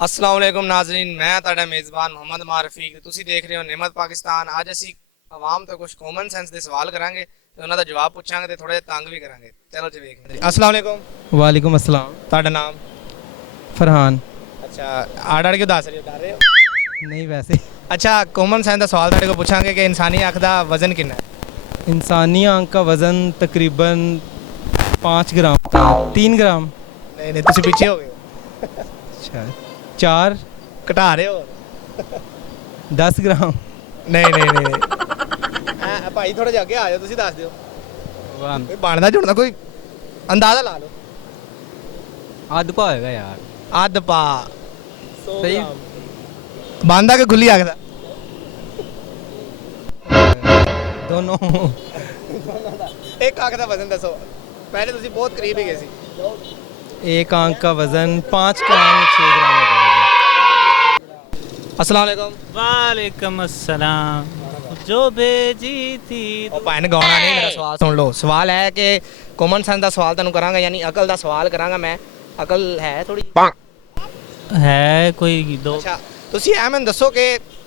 अस्सलाम वालेकुम नाज़रीन, मैं ਤੁਹਾਡਾ ਮੇਜ਼ਬਾਨ ਮੁਹੰਮਦ ਮਾਰਫੀਕ ਤੇ ਤੁਸੀਂ ਦੇਖ ਰਹੇ ਹੋ ਨਿਮਤ ਪਾਕਿਸਤਾਨ। ਅੱਜ ਅਸੀਂ ਆਵਾਮ ਤੋਂ ਕੁਝ ਕਾਮਨ ਸੈਂਸ ਦੇ ਸਵਾਲ ਕਰਾਂਗੇ ਤੇ ਉਹਨਾਂ ਦਾ ਜਵਾਬ ਪੁੱਛਾਂਗੇ ਤੇ ਥੋੜਾ ਜਿਹਾ ਤੰਗ ਵੀ ਕਰਾਂਗੇ। ਚਲੋ ਜੀ ਵੇਖਦੇ ਹਾਂ। अस्सलाम वालेकुम। वालेकुम अस्सलाम। ਤੁਹਾਡਾ ਨਾਮ? फरहान। ਅੱਛਾ, ਆੜ ਕਿਉਂ ਦੱਸ ਰਹੇ ਹੋ? ਡਰ ਰਹੇ ਹੋ? नहीं वैसे ਅੱਛਾ, ਕਾਮਨ ਸੈਂਸ ਦਾ ਸਵਾਲ ਤੁਹਾਡੇ ਕੋਲ ਪੁੱਛਾਂਗੇ ਕਿ ਇਨਸਾਨੀ ਅੱਖ ਦਾ ਵਜ਼ਨ ਕਿੰਨਾ ਹੈ? इंसानी आंख का वज़न तकरीबन 5 ग्राम होता है। 3 ग्राम। ਨਹੀਂ ਨਹੀਂ, ਤੁਸੀਂ ਪਿੱਛੇ ਹੋ ਗਏ ਹੋ। अच्छा 4 ਘਟਾ ਰਹੇ ਹੋ? 10 ग्राम। ਨਹੀਂ ਨਹੀਂ ਨਹੀਂ ਐ ਭਾਈ ਥੋੜਾ ਜਿਹਾ ਅੱਗੇ ਆ ਜਾਓ, ਤੁਸੀਂ ਦੱਸ ਦਿਓ। ਕੋਈ ਬਣਦਾ ਜੁੜਦਾ ਕੋਈ ਅੰਦਾਜ਼ਾ ਲਾ ਲਓ। आध पा होएगा यार। ਅੱਧ ਪਾ। सही। ਬੰਦਾ ਕਿ ਖੁੱਲੀ ਅੱਖ ਦਾ? दोनों। ਇੱਕ ਅੱਖ ਦਾ ਵਜ਼ਨ ਦੱਸੋ। ਪਹਿਲੇ ਤੁਸੀਂ ਬਹੁਤ ਕਰੀਬ ਹੀ ਗਏ ਸੀ। एक आंख का वज़न 5 ग्राम 6 ग्राम होगा। अस्सलाम वालेकुम। वालेकुम अस्सलाम। जो भेजी थी ਉਹ ਭਾਈ ਨੇ ਗਾਉਣਾ ਨਹੀਂ, ਮੇਰਾ ਸਵਾਲ ਸੁਣ ਲਓ। ਸਵਾਲ ਹੈ ਕਿ ਕਾਮਨ ਸੈਂਸ ਦਾ ਸਵਾਲ ਤੁਹਾਨੂੰ ਕਰਾਂਗਾ, ਯਾਨੀ ਅਕਲ ਦਾ ਸਵਾਲ ਕਰਾਂਗਾ ਮੈਂ। ਅਕਲ ਹੈ ਥੋੜੀ? है कोई दो। ਅੱਛਾ, ਤੁਸੀਂ ਇਹ ਮੈਨੂੰ ਦੱਸੋ ਕਿ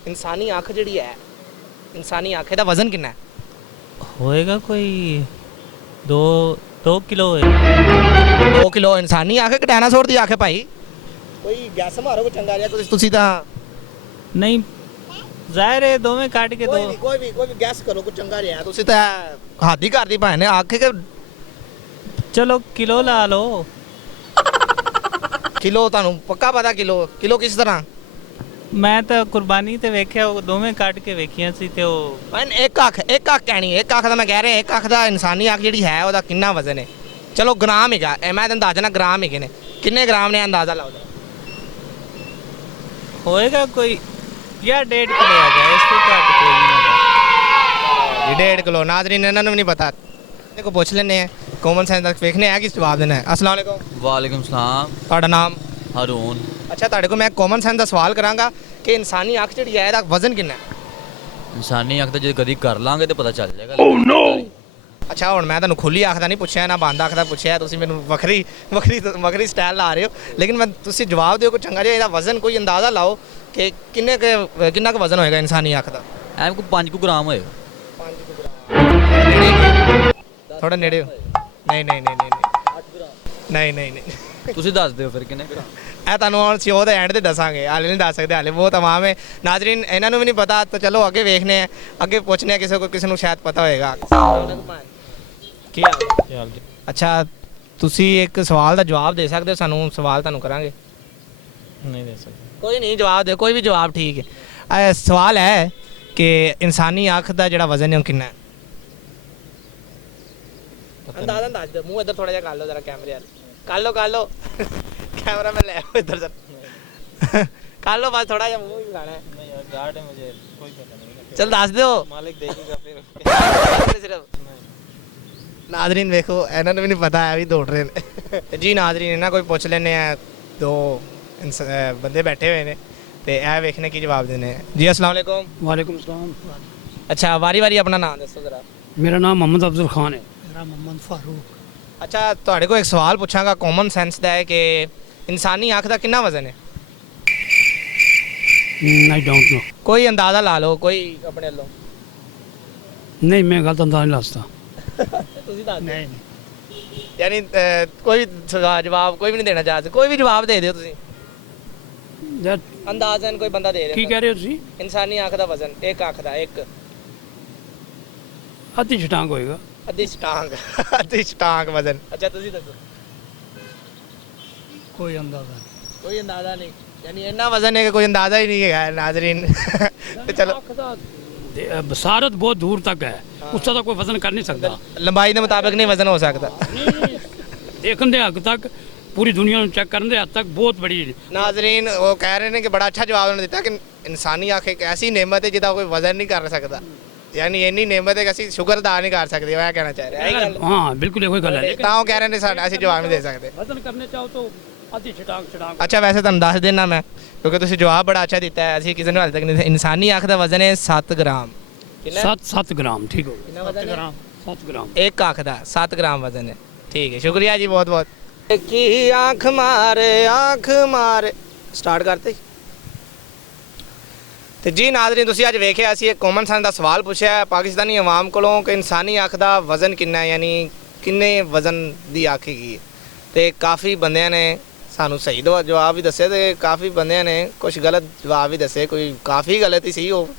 ਇਨਸਾਨੀ ਅੱਖ ਜਿਹੜੀ ਹੈ, ਇਨਸਾਨੀ ਅੱਖ ਦਾ ਵਜ਼ਨ ਕਿੰਨਾ ਹੈ? होएगा कोई दो 2 किलो है। 2 ਕਿਲੋ ਇਨਸਾਨੀ ਅੱਖ ਕਿ ਡਾਇਨਾਸੌਰ ਦੀ ਅੱਖ ਹੈ ਭਾਈ? ਕੋਈ ਗੈਸ ਮਾਰੋ ਕੋਈ ਚੰਗਾ ਜਿਹਾ। ਤੁਸੀਂ ਤਾਂ नहीं जाहिर है दो में काट के दो। ਕੋਈ ਵੀ ਗੈਸ ਕਰੋ ਕੋਈ ਚੰਗਾ ਜਿਹਾ। ਤੁਸੀਂ ਤਾਂ ਹੱਦ ਹੀ ਕਰਦੀ ਭਾਈ ਨੇ। ਅੱਖ ਕਿ चलो किलो ला लो। ਕਿਲੋ ਤੁਹਾਨੂੰ ਪੱਕਾ ਪਤਾ? ਕਿਲੋ ਕਿਸ ਤਰ੍ਹਾਂ? मैं तो कुर्बानी ते वेख्या वो दो में काट के वेखियां सी ते वो ਭਾਈ ਇੱਕ ਅੱਖ ਕਹਿਣੀ, ਇੱਕ ਅੱਖ ਦਾ ਮੈਂ ਕਹਿ ਰਿਹਾ, ਇੱਕ ਅੱਖ ਦਾ ਇਨਸਾਨੀ ਅੱਖ ਜਿਹੜੀ ਹੈ ਉਹਦਾ ਕਿੰਨਾ ਵਜ਼ਨ ਹੈ? ਚਲੋ ਗ੍ਰਾਮ ਹੈਗਾ, ਇਹ ਮੈਂ ਤੁਹਾਨੂੰ ਦੱਸ ਦੇਣਾ ਗ੍ਰਾਮ ਹੈਗੇ ਨੇ। ਕਿੰਨੇ ਗ੍ਰਾਮ ਨੇ ਅੰਦਾਜ਼ਾ ਲਾਓ। होएगा कोई या 1.5 किलो आ जाए, इससे काट कोई नहीं होगा। 1.5 ਕਿਲੋ। ਨਾਜ਼ਰੀਨ ਇਹਨਾਂ ਨੂੰ ਵੀ ਨਹੀਂ ਪਤਾ, ਇਹਦੇ ਕੋਲ ਪੁੱਛ ਲੈਂਦੇ ਆ। ਕਾਮਨ ਸੈਂਸ ਦਾ ਵੇਖਨੇ ਆ ਕਿਸ ਜਵਾਬ ਦੇਣਾ ਹੈ। अस्सलाम वालेकुम। वालेकुम सलाम। ਤੁਹਾਡਾ ਨਾਮ? हारून। ਅੱਛਾ, ਤੁਹਾਡੇ ਕੋਲ ਮੈਂ ਕਾਮਨ ਸੈਂਸ ਦਾ ਸਵਾਲ ਕਰਾਂਗਾ ਕਿ ਇਨਸਾਨੀ ਅੱਖ ਜਿਹੜੀ ਹੈ ਇਹਦਾ ਵਜ਼ਨ ਕਿੰਨਾ ਹੈ? इंसानी अख तो जो कभी कर लांगे तो पता चल जाएगा। ਅੱਛਾ, ਹੁਣ ਮੈਂ ਤੁਹਾਨੂੰ ਖੁੱਲੀ ਅੱਖ ਦਾ ਨਹੀਂ ਪੁੱਛਿਆ ਨਾ ਬੰਦ ਅੱਖ ਦਾ ਪੁੱਛਿਆ। ਤੁਸੀਂ ਮੈਨੂੰ ਵੱਖਰੀ ਸਟਾਈਲ ਲਾ ਰਹੇ ਹੋ, ਲੇਕਿਨ ਮੈਂ ਤੁਸੀਂ ਜਵਾਬ ਦਿਓ ਕੋਈ ਚੰਗਾ ਜਿਹਾ। ਇਹਦਾ ਵਜ਼ਨ ਕੋਈ ਅੰਦਾਜ਼ਾ ਲਾਓ ਕਿ ਕਿੰਨਾ ਕੁ ਵਜ਼ਨ ਹੋਏਗਾ ਇਨਸਾਨੀ ਅੱਖ ਦਾ? ਐਮ ਕੋ 5 ग्राम होएगा। 5 ਗ੍ਰਾਮ। ਥੋੜਾ ਨੇੜੇ ਹੋ। ਨਹੀਂ ਨਹੀਂ ਨਹੀਂ ਨਹੀਂ ਨਹੀਂ ਨਹੀਂ। ਤੁਸੀਂ ਦੱਸ ਦਿਓ ਫਿਰ ਕਿੰਨੇ ਗ੍ਰਾਮ। ਇਹ ਤੁਹਾਨੂੰ ਹੁਣ ਸ਼ੋਅ ਦੇ ਐਂਡ ਤੇ ਦੱਸਾਂਗੇ, ਹਾਲੇ ਨਹੀਂ ਦੱਸ ਸਕਦੇ, ਹਾਲੇ ਬਹੁਤ ਆਵਾਮ ਹੈ। ਨਾਜ਼ਰੀਨ ਇਹਨਾਂ ਨੂੰ ਵੀ ਨਹੀਂ ਪਤਾ, ਤਾਂ ਚਲੋ ਅੱਗੇ ਵੇਖਨੇ ਆ, ਅੱਗੇ ਪੁੱਛਨੇ ਆ ਕਿਸੇ ਨੂੰ ਸ਼ਾਇਦ ਪਤਾ ਹੋਏਗਾ। ਕੀ ਹਾਲ? ਅੱਛਾ, ਤੁਸੀਂ ਇੱਕ ਸਵਾਲ ਦਾ ਜਵਾਬ ਦੇ ਸਕਦੇ ਹੋ ਸਾਨੂੰ? ਸਵਾਲ ਤੁਹਾਨੂੰ ਕਰਾਂਗੇ। नहीं दे सकते। ਕੋਈ ਨਹੀਂ, ਜਵਾਬ ਦਿਓ, ਕੋਈ ਵੀ ਜਵਾਬ ਠੀਕ ਹੈ। ਇਹ ਸਵਾਲ ਹੈ ਕਿ ਇਨਸਾਨੀ ਅੱਖ ਦਾ ਜਿਹੜਾ ਵਜ਼ਨ ਹੈ ਉਹ ਕਿੰਨਾ ਹੈ? ਅੰਦਾਜ਼ਾ ਦੱਸ ਦਿਓ। ਮੂੰਹ ਇੱਧਰ ਥੋੜਾ ਜਿਹਾ ਕਰ ਲਓ ਜ਼ਰਾ ਕੈਮਰੇ ਵੱਲ। ਕਰ ਲਓ ਕੈਮਰਾ ਮੈਂ ਲੈ ਆਓ ਇੱਧਰ ਜ਼ਰਾ। ਕਰ ਲਓ ਬਸ, ਥੋੜਾ ਜਿਹਾ ਮੂੰਹ ਵੀ ਖਾਣਾ ਹੈ। नहीं यार गार्ड है, मुझे कोई पता नहीं। ਚਲ ਦੱਸ ਦਿਓ। मालिक देखेगा फिर। ਸਿਰਫ ਨਾਜ਼ਰੀਨ ਵੇਖੋ, ਇਹਨਾਂ ਨੂੰ ਵੀ ਨਹੀਂ ਪਤਾ, ਹੈ ਵੀ ਦੌੜ ਰਹੇ ਨੇ। ਜੀ ਨਾਜ਼ਰੀਨ, ਇਹਨਾਂ ਕੋਈ ਪੁੱਛ ਲੈਂਦੇ ਆ। ਦੋ ਬੰਦੇ ਬੈਠੇ ਹੋਏ ਨੇ ਤੇ ਇਹ ਵੇਖਣੇ ਕੀ ਜਵਾਬ ਦੇਣੇ ਆ। ਜੀ अस्सलाम वालेकुम। वालेकुम सलाम। ਅੱਛਾ, ਵਾਰੀ ਆਪਣਾ ਨਾਮ ਦੱਸੋ ਜ਼ਰਾ। मेरा नाम मोहम्मद अफजल खान है। मेरा मोहम्मद फारूक। ਅੱਛਾ, ਤੁਹਾਡੇ ਕੋਲ ਇੱਕ ਸਵਾਲ ਪੁੱਛਾਂਗਾ ਕਾਮਨ ਸੈਂਸ ਦਾ ਹੈ ਕਿ ਇਨਸਾਨੀ ਅੱਖ ਦਾ ਕਿੰਨਾ ਵਜ਼ਨ ਹੈ? I don't know. ਕੋਈ ਅੰਦਾਜ਼ਾ ਲਾ ਲਓ, ਕੋਈ ਆਪਣੇ ਵੱਲੋਂ। नहीं, मैं गलत अंदाज नहीं लाता। ਤੁਸੀਂ ਦੱਸ नहीं ਯਾਨੀ ਕੋਈ ਜਵਾਬ ਕੋਈ ਵੀ ਨਹੀਂ ਦੇਣਾ ਚਾਹਦੇ, ਕੋਈ ਵੀ ਜਵਾਬ ਦੇ ਦਿਓ ਤੁਸੀਂ। यार ਅੰਦਾਜ਼ਨ ਕੋਈ ਬੰਦਾ ਦੇ की ਰਿਹਾ। कह रहे हो तुसी? ਇਨਸਾਨੀ ਅੱਖ ਦਾ ਵਜ਼ਨ, ਇੱਕ ਅੱਖ ਦਾ, ਇੱਕ आधी छटांग होएगा। ਅੱਧੀ ਸਟਾਂਗ ਵਜ਼ਨ। ਅੱਛਾ, ਤੁਸੀਂ ਦੱਸੋ। कोई अंदाजा नहीं। ਕੋਈ ਅੰਦਾਜ਼ਾ ਨਹੀਂ, ਯਾਨੀ ਇੰਨਾ ਵਜ਼ਨ ਹੈ ਕਿ ਕੋਈ ਅੰਦਾਜ਼ਾ ਹੀ ਨਹੀਂ ਹੈਗਾ ਨਾਜ਼ਰੀਨ। ਤੇ ਚਲੋ, बसारत बहुत दूर तक है, उसका तो कोई वजन कर नहीं सकता। ਲੰਬਾਈ ਦੇ ਮੁਤਾਬਿਕ ਨਹੀਂ ਵਜ਼ਨ ਹੋ ਸਕਦਾ। देखने दे हद तक, पूरी दुनिया में चेक करने दे हद तक बहुत बड़ी। ਨਾਜ਼ਰੀਨ ਉਹ ਕਹਿ ਰਹੇ ਨੇ ਕਿ ਬੜਾ ਅੱਛਾ ਜਵਾਬ ਉਹਨਾਂ ਨੇ ਦਿੱਤਾ ਕਿ ਇਨਸਾਨੀ ਅੱਖ ਇੱਕ ਐਸੀ ਨੇਮਤ ਹੈ ਜਿਹਦਾ ਕੋਈ ਵਜ਼ਨ ਨਹੀਂ ਕਰ ਸਕਦਾ। ਯਾਨੀ ਇੰਨੀ ਨੇਮਤ ਹੈ ਕਿ ਅਸੀਂ ਸ਼ੁਕਰ ਅਦਾ ਨਹੀਂ ਕਰ ਸਕਦੇ। ਉਹ ਇਹ ਕਹਿਣਾ ਚਾਹ ਰਿਹਾ ਹੈ। हाँ बिल्कुल कोई गल है, ਤਾਂ ਉਹ ਕਹਿ ਰਹੇ ਨੇ ਸਾਡਾ ਅਸੀਂ ਜਵਾਬ ਨਹੀਂ ਦੇ ਸਕਦੇ। वजन करने चाहो तो आधी छटांग। ਅੱਛਾ, ਵੈਸੇ ਤੁਹਾਨੂੰ ਦੱਸ ਦੇਣਾ ਮੈਂ, ਕਿਉਂਕਿ ਤੁਸੀਂ ਜਵਾਬ ਬੜਾ ਅੱਛਾ ਦਿੱਤਾ ਹੈ। ਅਸੀਂ ਕਿਸੇ ਨੂੰ ਹਾਲੇ ਤੱਕ ਨਹੀਂ। ਇਨਸਾਨੀ ਅੱਖ ਦਾ ਵਜ਼ਨ ਹੈ 7 ਗ੍ਰਾਮ। ਕਿੰਨਾ? 7 ग्राम। ठीक हो कितना वजन है? 7 ग्राम। ਇੱਕ ਅੱਖ ਦਾ 7 ਗ੍ਰਾਮ ਵਜ਼ਨ ਹੈ। ਠੀਕ ਹੈ, ਸ਼ੁਕਰੀਆ ਜੀ ਬਹੁਤ ਬਹੁਤ। ਕੀ ਆਂਖ ਮਾਰੇ ਸਟਾਰਟ ਕਰਤੇ ਤੇ ਜੀ ਨਾਜ਼ਰੀਨ ਤੁਸੀਂ ਅੱਜ ਵੇਖਿਆ ਅਸੀਂ ਇੱਕ ਕਾਮਨ ਸੈਂਸ ਦਾ ਸਵਾਲ ਪੁੱਛਿਆ ਹੈ ਪਾਕਿਸਤਾਨੀ ਆਵਾਮ ਕੋਲੋਂ ਕਿ ਇਨਸਾਨੀ ਅੱਖ ਦਾ ਵਜ਼ਨ ਕਿੰਨਾ ਹੈ, ਯਾਨੀ ਕਿੰਨੇ ਵਜ਼ਨ ਦੀ ਅੱਖ ਹੈਗੀ ਹੈ। ਤੇ ਕਾਫੀ ਬੰਦਿਆਂ ਨੇ ਸਾਨੂੰ ਸਹੀ ਜਵਾਬ ਵੀ ਦੱਸੇ ਤੇ ਕਾਫੀ ਬੰਦਿਆਂ ਨੇ ਕੁਝ ਗਲਤ ਜਵਾਬ ਵੀ ਦੱਸੇ, ਕੋਈ ਕਾਫੀ ਗਲਤ ਹੀ ਸੀ ਉਹ।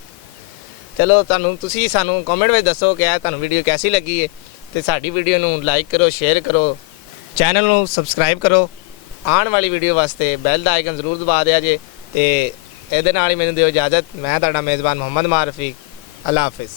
ਚਲੋ ਤੁਸੀਂ ਸਾਨੂੰ ਕਮੈਂਟ ਵਿੱਚ ਦੱਸੋ ਕਿ ਇਹ ਤੁਹਾਨੂੰ ਵੀਡੀਓ ਕੈਸੀ ਲੱਗੀ ਹੈ ਤੇ ਸਾਡੀ ਵੀਡੀਓ ਨੂੰ ਲਾਈਕ ਕਰੋ, ਸ਼ੇਅਰ ਕਰੋ, ਚੈਨਲ ਨੂੰ ਸਬਸਕ੍ਰਾਈਬ ਕਰੋ। ਆਉਣ ਵਾਲੀ ਵੀਡੀਓ ਵਾਸਤੇ ਬੈਲ ਦਾ ਆਈਕਨ ਜ਼ਰੂਰ ਦਬਾ ਦਿਆ ਜੇ ਤੇ ਇਹਦੇ ਨਾਲ ਹੀ ਮੈਨੂੰ ਦਿਓ ਇਜਾਜ਼ਤ। ਮੈਂ ਤੁਹਾਡਾ ਮੇਜ਼ਬਾਨ ਮੁਹੰਮਦ ਮਾਰਫੀ। ਅੱਲਾ ਹਾਫਿਜ਼।